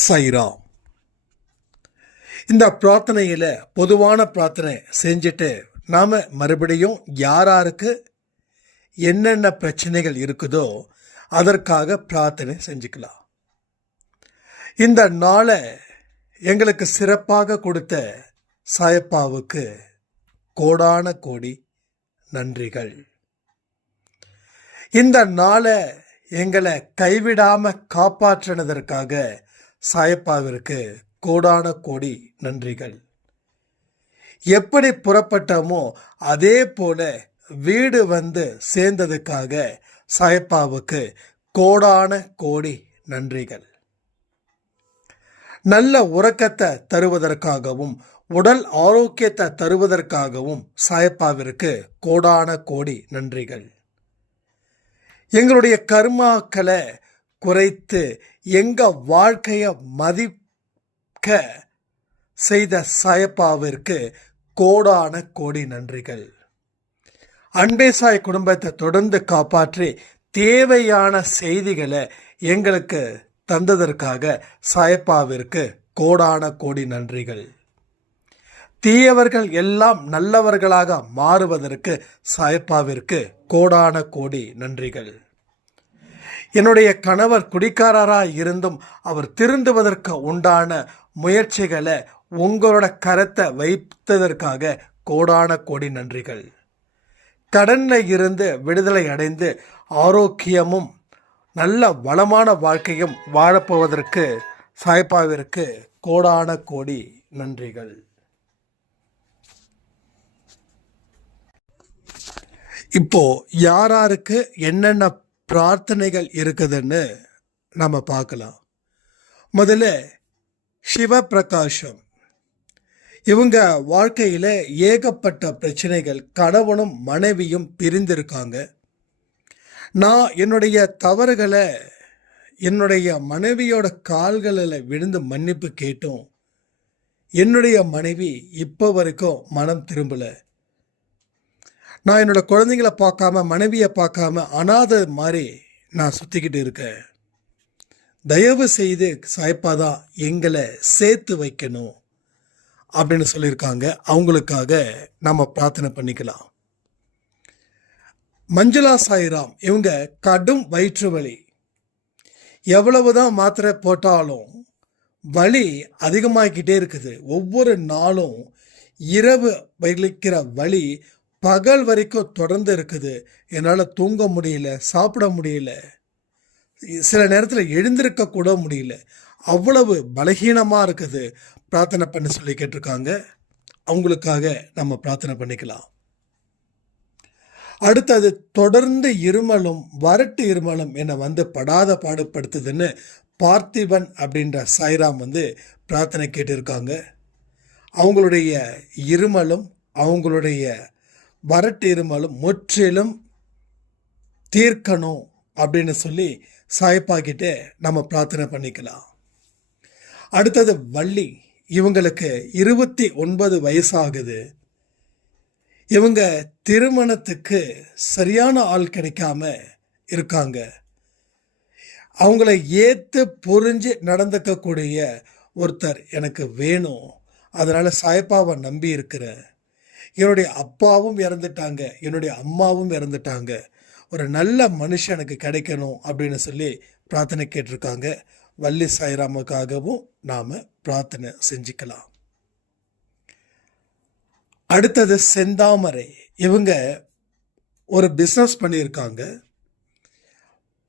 சைராம். இந்த பிரார்த்தனையில் பொதுவான பிரார்த்தனை செஞ்சுட்டு நாம் மறுபடியும் யாராருக்கு என்னென்ன பிரச்சனைகள் இருக்குதோ அதற்காக பிரார்த்தனை செஞ்சுக்கலாம். இந்த நாளை எங்களுக்கு சிறப்பாக கொடுத்த சாயப்பாவுக்கு கோடான கோடி நன்றிகள். இந்த நாளை எங்களை கைவிடாம காப்பாற்றினதற்காக சாயப்பாவிற்கு கோடான கோடி நன்றிகள். எப்படி புறப்பட்டோமோ அதே போல வீடு வந்து சேர்ந்ததுக்காக சாயப்பாவுக்கு கோடான கோடி நன்றிகள். நல்ல உறக்கத்தை தருவதற்காகவும் உடல் ஆரோக்கியத்தை தருவதற்காகவும் சாயப்பாவிற்கு கோடான கோடி நன்றிகள். எங்களுடைய கர்மாக்களை குறைத்து எங்க வாழ்க்கையை மதிக்க செய்த சாயப்பாவிற்கு கோடான கோடி நன்றிகள். அன்பேசாய் குடும்பத்தை தொடர்ந்து காப்பாற்றி தேவையான செய்திகளை எங்களுக்கு தந்ததற்காக சாயப்பாவிற்கு கோடான கோடி நன்றிகள். தீயவர்கள் எல்லாம் நல்லவர்களாக மாறுவதற்கு சாயப்பாவிற்கு கோடான கோடி நன்றிகள். என்னுடைய கணவர் குடிக்காரராக இருந்தும் அவர் திருந்துவதற்கு உண்டான முயற்சிகளை உங்களோட கரத்தை வைத்ததற்காக கோடான கோடி நன்றிகள். கடனில் இருந்து விடுதலை அடைந்து ஆரோக்கியமும் நல்ல வளமான வாழ்க்கையும் வாழப்போவதற்கு சாயப்பாவிற்கு கோடான கோடி நன்றிகள். இப்போ யாராருக்கு என்னென்ன பிரார்த்தனைகள் இருக்குதுன்னு நம்ம பார்க்கலாம். முதல்ல சிவபிரகாஷம். இவங்க வாழ்க்கையில் ஏகப்பட்ட பிரச்சனைகள், கணவனும் மனைவியும் பிரிந்திருக்காங்க. நான் என்னுடைய தவறுகளை என்னுடைய மனைவியோட கால்களில் விழுந்து மன்னிப்பு கேட்டும் என்னுடைய மனைவி இப்போ வரைக்கும் மனம் திரும்பலை. நான் என்னோட குழந்தைங்களை பார்க்காம மனைவியை பார்க்காம அனாதை மாதிரி நான் சுற்றிக்கிட்டு இருக்கேன். தயவு செய்து சாயப்பா தான் எங்களை சேர்த்து வைக்கணும் அப்படின்னு சொல்லியிருக்காங்க. அவங்களுக்காக நம்ம பிரார்த்தனை பண்ணிக்கலாம். மஞ்சுளா சாய்ராம். இவங்க கடும் வயிற்று வலி, எவ்வளவுதான் மாத்திரை போட்டாலும் வலி அதிகமாகிக்கிட்டே இருக்குது. ஒவ்வொரு நாளும் இரவு வலிக்கிற வலி பகல் வரைக்கும் தொடர்ந்து இருக்குது. என்னால் தூங்க முடியல, சாப்பிட முடியல, சில நேரத்தில் எழுந்திருக்க கூட முடியல, அவ்வளவு பலகீனமாக இருக்குது. பிரார்த்தனை பண்ண சொல்லி கேட்டிருக்காங்க. அவங்களுக்காக நம்ம பிரார்த்தனை பண்ணிக்கலாம். அடுத்தது தொடர்ந்து இருமலும் வறட்டு இருமலும் என்னை வந்து படாத பாடுபடுத்துதுன்னு பார்த்திபன் அப்படின்ற சாய்ராம் வந்து பிரார்த்தனை கேட்டிருக்காங்க. அவங்களுடைய இருமலும் அவங்களுடைய வறட்டு இருமலும் முற்றிலும் தீர்க்கணும் அப்படின்னு சொல்லி சாயப்பாக்கிட்ட நம்ம பிரார்த்தனை பண்ணிக்கலாம். அடுத்தது வள்ளி. இவங்களுக்கு 29 வயசாகுது. இவங்க திருமணத்துக்கு சரியான ஆள் கிடைக்காம இருக்காங்க. அவங்கள ஏற்று புரிஞ்சு நடந்துக்கக்கூடிய ஒருத்தர் எனக்கு வேணும். அதனால் சாயப்பாவை நம்பி இருக்கிறேன். என்னுடைய அப்பாவும் இறந்துட்டாங்க, என்னுடைய அம்மாவும் இறந்துட்டாங்க. ஒரு நல்ல மனுஷன் எனக்கு கிடைக்கணும் அப்படின்னு சொல்லி பிரார்த்தனை கேட்டிருக்காங்க. வள்ளி சாய்ராமுக்காகவும் நாம் பிரார்த்தனை செஞ்சுக்கலாம். அடுத்தது செந்தாமரை. இவங்க ஒரு பிஸ்னஸ் பண்ணியிருக்காங்க.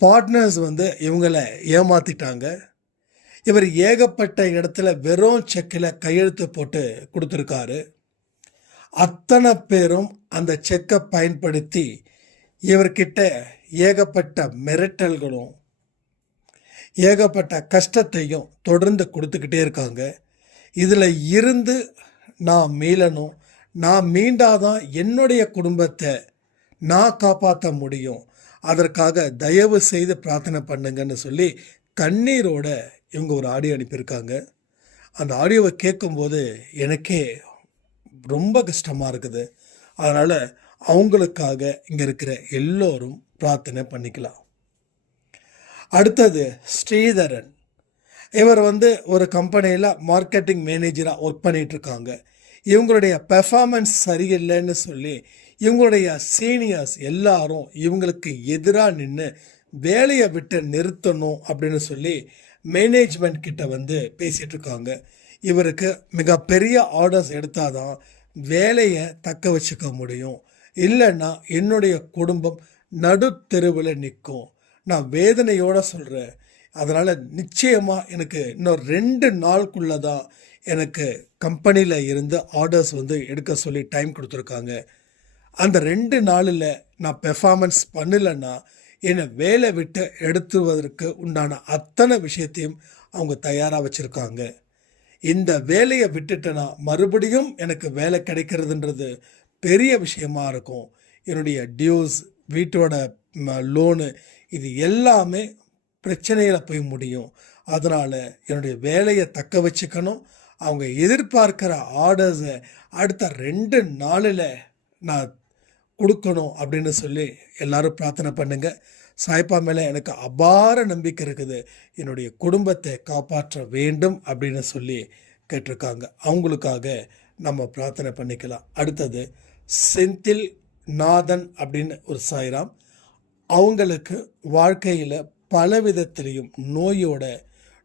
பார்ட்னர்ஸ் வந்து இவங்களை ஏமாற்றிட்டாங்க. இவர் ஏகப்பட்ட இடத்துல வெறும் செக்கில் கையெழுத்து போட்டு கொடுத்துருக்காரு. அத்தனை பேரும் அந்த செக்கை பயன்படுத்தி இவர்கிட்ட ஏகப்பட்ட மிரட்டல்களும் ஏகப்பட்ட கஷ்டத்தையும் தொடர்ந்து கொடுத்துக்கிட்டே இருக்காங்க. இதில் இருந்து நான் மீளணும், நான் மீண்டாதான் என்னுடைய குடும்பத்தை நான் காப்பாற்ற முடியும், அதற்காக தயவு செய்து பிரார்த்தனை பண்ணுங்கன்னு சொல்லி கண்ணீரோட இவங்க ஒரு ஆடியோ அனுப்பியிருக்காங்க. அந்த ஆடியோவை கேட்கும்போது எனக்கே ரொம்ப கஷ்டமாக இருக்குது. அதனால் அவங்களுக்காக இங்கே இருக்கிற எல்லோரும் பிரார்த்தனை பண்ணிக்கலாம். அடுத்தது ஸ்ரீதரன். இவர் வந்து ஒரு கம்பெனியில் மார்க்கெட்டிங் மேனேஜராக ஒர்க் பண்ணிட்டு இருக்காங்க. இவங்களுடைய பெர்ஃபார்மன்ஸ் சரியில்லைன்னு சொல்லி இவங்களுடைய சீனியர்ஸ் எல்லாரும் இவங்களுக்கு எதிராக நின்று வேலையை விட்டு நிறுத்தணும் அப்படின்னு சொல்லி மேனேஜ்மெண்ட் கிட்ட வந்து பேசிகிட்டு இருக்காங்க. இவருக்கு மிகப்பெரிய ஆர்டர்ஸ் எடுத்தாதான் வேலையை தக்க வச்சுக்க முடியும், இல்லைன்னா என்னுடைய குடும்பம் நடுத்தெருவில் நிற்கும். நான் வேதனையோடு சொல்கிறேன். அதனால் நிச்சயமாக எனக்கு இன்னும் 2 நாளுக்குள்ளே தான் எனக்கு கம்பெனியில் இருந்து ஆர்டர்ஸ் வந்து எடுக்க சொல்லி டைம் கொடுத்துருக்காங்க. அந்த 2 நாளில் நான் பெர்ஃபார்மன்ஸ் பண்ணலைன்னா என்னை வேலை விட்டு எடுத்துவதற்கு உண்டான அத்தனை விஷயத்தையும் அவங்க தயாராக வச்சுருக்காங்க. இந்த வேலையை விட்டுட்டேன்னா மறுபடியும் எனக்கு வேலை கிடைக்கிறதுன்றது பெரிய விஷயமா இருக்கும். என்னுடைய டியூஸ், வீட்டோட லோனு, இது எல்லாமே பிரச்சனையில் போய் முடியும். அதனால் என்னுடைய வேலையை தக்க வச்சுக்கணும். அவங்க எதிர்பார்க்குற ஆர்டர்ஸை அடுத்த 2 நாளில் நான் கொடுக்கணும் அப்படின்னு சொல்லி எல்லாரும் பிரார்த்தனை பண்ணுங்க. சாய்ப்பா மேலே எனக்கு அபார நம்பிக்கை இருக்குது. என்னுடைய குடும்பத்தை காப்பாற்ற வேண்டும் அப்படின்னு சொல்லி கேட்டிருக்காங்க. அவங்களுக்காக நம்ம பிரார்த்தனை பண்ணிக்கலாம். அடுத்தது செந்தில் நாதன் அப்படின்னு ஒரு சாய்ராம். அவங்களுக்கு வாழ்க்கையில் பல விதத்திலையும்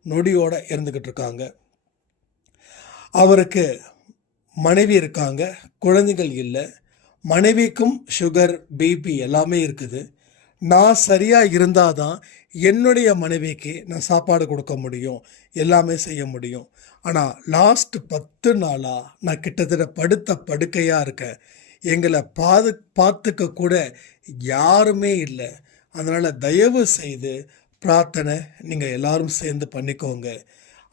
நொடியோட இருந்துக்கிட்டு இருக்காங்க. அவருக்கு மனைவி இருக்காங்க, குழந்தைகள் இல்லை. மனைவிக்கும் சுகர், பிபி எல்லாமே இருக்குது. நான் சரியாக இருந்தால் தான் என்னுடைய மனைவிக்கு நான் சாப்பாடு கொடுக்க முடியும், எல்லாமே செய்ய முடியும். ஆனால் லாஸ்ட் 10 நாளாக நான் கிட்டத்தட்ட படுத்த படுக்கையாக இருக்கேன். எங்களை பார்த்துக்க கூட யாருமே இல்லை. அதனால் தயவு செய்து பிரார்த்தனை நீங்கள் எல்லாரும் சேர்ந்து பண்ணிக்கோங்க.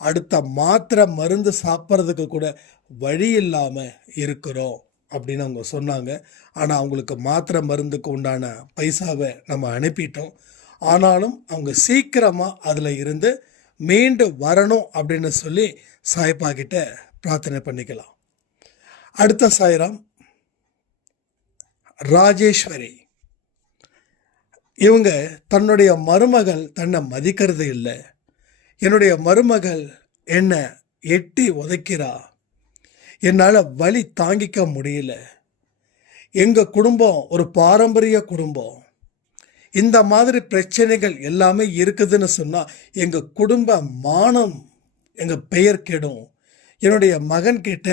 அடுத்த மாத்திரை மருந்து சாப்பிட்றதுக்கு கூட வழி இல்லாமல் இருக்கிறோம் அப்படின்னு அவங்க சொன்னாங்க. ஆனால் அவங்களுக்கு மாத்திரை மருந்துக்கு உண்டான பைசாவை நம்ம அனுப்பிட்டோம். ஆனாலும் அவங்க சீக்கிரமாக அதில் இருந்து மீண்டு வரணும் அப்படின்னு சொல்லி சாய்ப்பா கிட்ட பிரார்த்தனை பண்ணிக்கலாம். அடுத்த சாய்ராம் ராஜேஸ்வரி. இவங்க தன்னுடைய மருமகள் தன்னை மதிக்கிறது இல்லை. என்னுடைய மருமகள் என்னை எட்டி உதைக்கிறா, என்னால் வலி தாங்கிக்க முடியல. எங்கள் குடும்பம் ஒரு பாரம்பரிய குடும்பம். இந்த மாதிரி பிரச்சனைகள் எல்லாமே இருக்குதுன்னு சொன்னால் எங்கள் குடும்ப மானம், எங்கள் பெயர் கெடும். என்னுடைய மகன்கிட்ட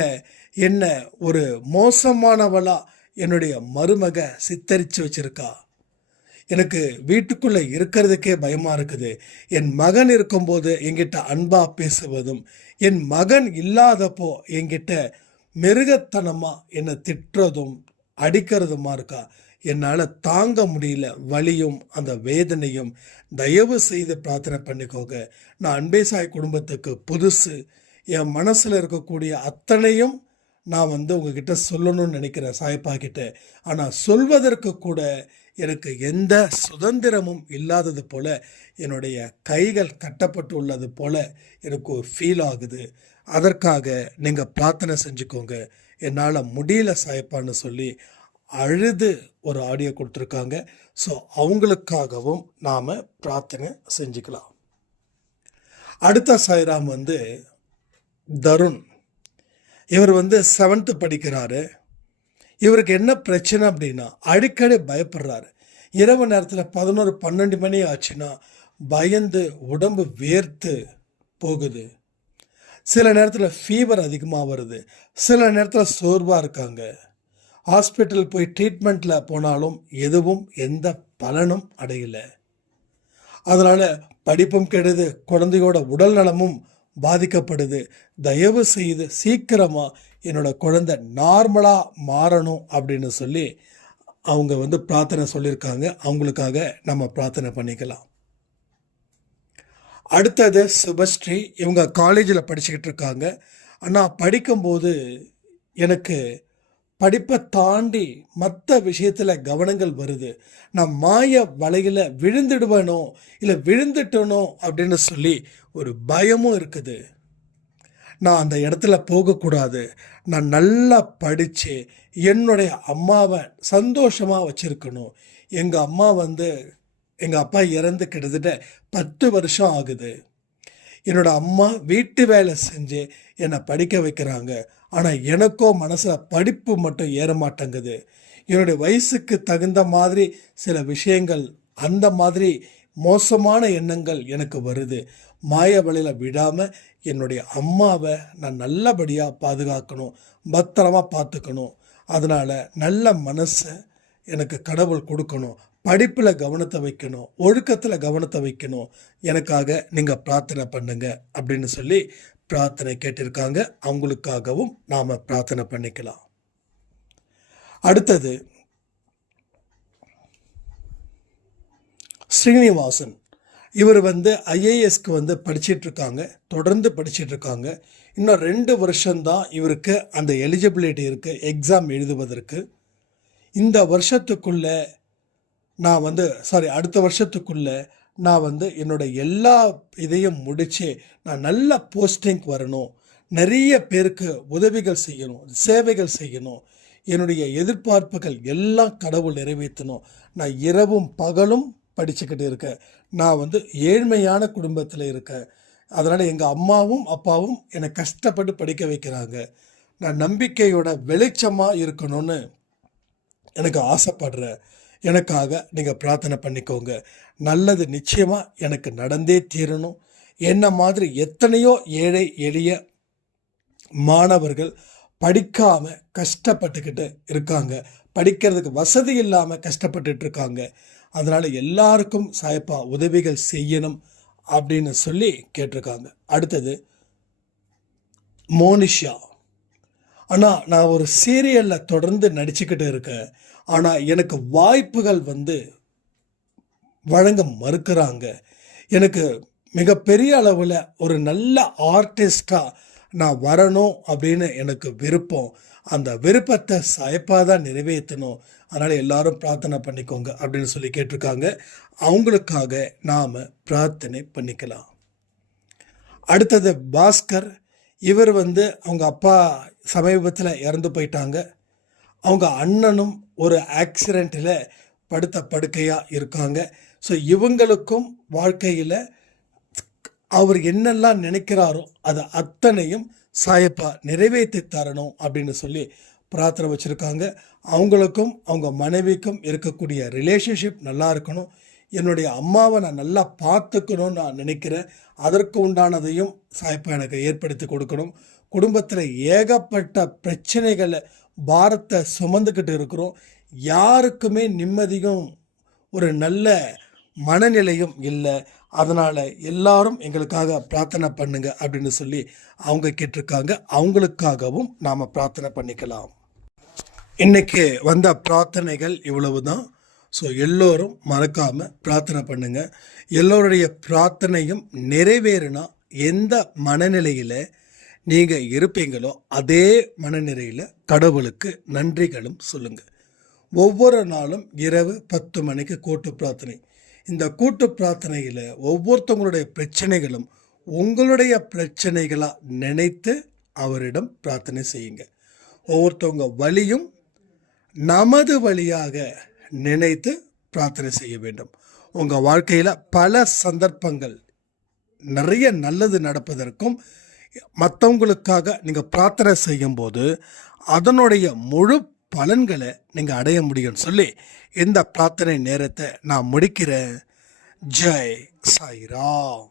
என்ன ஒரு மோசமானவளாக என்னுடைய மருமக சித்தரித்து வச்சிருக்கா. எனக்கு வீட்டுக்குள்ளே இருக்கிறதுக்கே பயமாக இருக்குது. என் மகன் இருக்கும்போது என்கிட்ட அன்பாக பேசுவதும், என் மகன் இல்லாதப்போ என்கிட்ட மிருகத்தனமாக என்னை திட்டுறதும் அடிக்கிறதுமா இருக்கா. என்னால் தாங்க முடியல வலியும் அந்த வேதனையும். தயவு செய்து பிரார்த்தனை பண்ணிக்கோங்க. நான் அன்பே சாய் குடும்பத்துக்கு புதுசு. என் மனசில் இருக்கக்கூடிய அத்தனையும் நான் உங்ககிட்ட சொல்லணும்னு நினைக்கிறேன் சாய்ப்பா கிட்ட. ஆனால் சொல்வதற்கு கூட எனக்கு எந்த சுதந்திரமும் இல்லாதது போல, என்னுடைய கைகள் கட்டப்பட்டு உள்ளது போல எனக்கு ஒரு ஃபீல் ஆகுது. அதற்காக நீங்கள் பிரார்த்தனை செஞ்சுக்கோங்க. என்னால் முடியல சாய்ப்பான்னு சொல்லி அழுது ஒரு ஆடியோ கொடுத்துருக்காங்க. ஸோ அவங்களுக்காகவும் நாம் பிரார்த்தனை செஞ்சுக்கலாம். அடுத்த சாய்ராம் தருண். இவர் 7th படிக்கிறாரு. இவருக்கு என்ன பிரச்சனை அப்படின்னா அடிக்கடி பயப்படுறாரு. இரவு நேரத்தில் 11-12 மணி ஆச்சுன்னா பயந்து உடம்பு வேர்த்து போகுது. சில நேரத்தில் ஃபீவர் அதிகமாக வருது. சில நேரத்தில் சோர்வாக இருக்காங்க. ஹாஸ்பிட்டல் போய் ட்ரீட்மெண்ட்டில் போனாலும் எதுவும் எந்த பலனும் அடையலை. அதனால் படிப்பும் கெடுது, குழந்தையோட உடல் நலமும் பாதிக்கப்படுது. தயவு செய்து சீக்கிரமாக என்னோட குழந்தை நார்மலாக மாறணும் அப்படின்னு சொல்லி அவங்க பிரார்த்தனை சொல்லியிருக்காங்க. அவங்களுக்காக நம்ம பிரார்த்தனை பண்ணிக்கலாம். அடுத்தது சுபஸ்ரீ. இவங்க காலேஜில் படிச்சுக்கிட்டு இருக்காங்க. ஆனால் படிக்கும்போது எனக்கு படிப்பை தாண்டி மற்ற விஷயத்தில் கவனங்கள் வருது. நான் மாய வலையில் விழுந்துடுவேனோ இல்லை விழுந்துட்டனோ அப்படின்னு சொல்லி ஒரு பயமும் இருக்குது. நான் அந்த இடத்துல போகக்கூடாது. நான் நல்லா படித்து என்னுடைய அம்மாவை சந்தோஷமாக வச்சுருக்கணும். எங்கள் அம்மா எங்கள் அப்பா இறந்து கிட்டத்தட்ட 10 வருஷம் ஆகுது. என்னோட அம்மா வீட்டு வேலை செஞ்சு என்னை படிக்க வைக்கிறாங்க. ஆனால் எனக்கோ மனசில் படிப்பு மட்டும் ஏற மாட்டேங்குது. என்னுடைய வயசுக்கு தகுந்த மாதிரி சில விஷயங்கள், அந்த மாதிரி மோசமான எண்ணங்கள் எனக்கு வருது. மாய வலையில் விடாமல் என்னுடைய அம்மாவை நான் நல்லபடியாக பாதுகாக்கணும், பத்திரமா பார்த்துக்கணும். அதனால் நல்ல மனசை எனக்கு கடவுள் கொடுக்கணும். படிப்பில் கவனத்தை வைக்கணும், ஒழுக்கத்தில் கவனத்தை வைக்கணும். எனக்காக நீங்கள் பிரார்த்தனை பண்ணுங்க அப்படின்னு சொல்லி பிரார்த்தனை கேட்டிருக்காங்க. அவங்களுக்காகவும் நாம் பிரார்த்தனை பண்ணிக்கலாம். அடுத்தது ஸ்ரீனிவாசன். இவர் ஐஏஎஸ்க்கு படிச்சிட்ருக்காங்க, தொடர்ந்து படிச்சிட்ருக்காங்க. இன்னும் 2 வருஷம்தான் இவருக்கு அந்த எலிஜிபிலிட்டி இருக்குது எக்ஸாம் எழுதுவதற்கு. இந்த வருஷத்துக்குள்ளே நான் அடுத்த வருஷத்துக்குள்ளே நான் என்னோட எல்லா இதையும் முடித்து நான் நல்ல போஸ்டிங் வரணும், நிறைய பேருக்கு உதவிகள் செய்யணும், சேவைகள் செய்யணும், என்னுடைய எதிர்பார்ப்புகள் எல்லாம் கடவுள் நிறைவேற்றணும். நான் இரவும் பகலும் படிச்சுக்கிட்டு இருக்கேன். நான் ஏழ்மையான குடும்பத்தில் இருக்கேன். அதனால் எங்கள் அம்மாவும் அப்பாவும் என்னை கஷ்டப்பட்டு படிக்க வைக்கிறாங்க. நான் நம்பிக்கையோட வெளிச்சமாக இருக்கணும்னு எனக்கு ஆசைப்படுறேன். எனக்காக நீங்கள் பிரார்த்தனை பண்ணிக்கோங்க. நல்லது நிச்சயமாக எனக்கு நடந்தே தீரணும். என்ன மாதிரி எத்தனையோ ஏழை எளிய மாணவர்கள் படிக்காமல் கஷ்டப்பட்டுக்கிட்டு இருக்காங்க, படிக்கிறதுக்கு வசதி இல்லாமல் கஷ்டப்பட்டுட்டு இருக்காங்க. அதனால் எல்லாருக்கும் சாயப்பா உதவிகள் செய்யணும் அப்படின்னு சொல்லி கேட்டிருக்காங்க. அடுத்தது மோனிஷா. ஆனால் நான் ஒரு சீரியலில் தொடர்ந்து நடிச்சுக்கிட்டு இருக்கேன். ஆனால் எனக்கு வாய்ப்புகள் வழங்க மறுக்கிறாங்க. எனக்கு மிகப்பெரிய அளவில் ஒரு நல்ல ஆர்டிஸ்டாக நான் வரணும் அப்படின்னு எனக்கு விருப்பம். அந்த விருப்பத்தை சாயப்பாக தான் நிறைவேற்றணும். அதனால் எல்லாரும் பிரார்த்தனை பண்ணிக்கோங்க அப்படின்னு சொல்லி கேட்டிருக்காங்க. அவங்களுக்காக நாம் பிரார்த்தனை பண்ணிக்கலாம். அடுத்தது பாஸ்கர். இவர் அவங்க அப்பா சமீபத்தில் இறந்து போயிட்டாங்க. அவங்க அண்ணனும் ஒரு ஆக்சிடெண்ட்டில் படுத்த படுக்கையாக இருக்காங்க. ஸோ இவங்களுக்கும் வாழ்க்கையில் அவர் என்னெல்லாம் நினைக்கிறாரோ அதை அத்தனையும் சாயப்பா நிறைவேற்றி தரணும் அப்படின்னு சொல்லி பிரார்த்தனை வச்சுருக்காங்க. அவங்களுக்கும் அவங்க மனைவிக்கும் இருக்கக்கூடிய ரிலேஷன்ஷிப் நல்லா இருக்கணும். என்னுடைய அம்மாவை நான் நல்லா பார்த்துக்கணும்னு நான் நினைக்கிறேன். அதற்கு உண்டானதையும் சாயப்பா எனக்கு ஏற்படுத்தி கொடுக்கணும். குடும்பத்தில் ஏகப்பட்ட பிரச்சனைகளை பாரத்தை சுமந்துக்கிட்டு இருக்கிறோம். யாருக்குமே நிம்மதியும் ஒரு நல்ல மனநிலையும் இல்லை. அதனால் எல்லாரும் எங்களுக்காக பிரார்த்தனை பண்ணுங்க அப்படின்னு சொல்லி அவங்க கேட்டிருக்காங்க. அவங்களுக்காகவும் நாம் பிரார்த்தனை பண்ணிக்கலாம். இன்றைக்கி வந்த பிரார்த்தனைகள் இவ்வளவு தான். ஸோ எல்லோரும் மறக்காமல் பிரார்த்தனை பண்ணுங்கள். எல்லோருடைய பிரார்த்தனையும் நிறைவேறினா எந்த மனநிலையில் நீங்கள் இருப்பீங்களோ அதே மனநிலையில் கடவுளுக்கு நன்றிகளும் சொல்லுங்கள். ஒவ்வொரு நாளும் இரவு 10 மணிக்கு கூட்டு பிரார்த்தனை. இந்த கூட்டு பிரார்த்தனையில் ஒவ்வொருத்தவங்களுடைய பிரச்சனைகளும் உங்களுடைய பிரச்சனைகளாக நினைத்து அவரிடம் பிரார்த்தனை செய்யுங்க. ஒவ்வொருத்தவங்க வழியும் நமது வழியாக நினைத்து பிரார்த்தனை செய்ய வேண்டும். உங்கள் வாழ்க்கையில் பல சந்தர்ப்பங்கள் நிறைய நல்லது நடப்பதற்கும் மற்றவங்களுக்காக நீங்கள் பிரார்த்தனை செய்யும்போது அதனுடைய முழு பலன்களை நீங்கள் அடைய முடியும்னு சொல்லி இந்த பிரார்த்தனை நேரத்தை நான் முடிக்கிறேன். ஜெய் சாய்ராம்.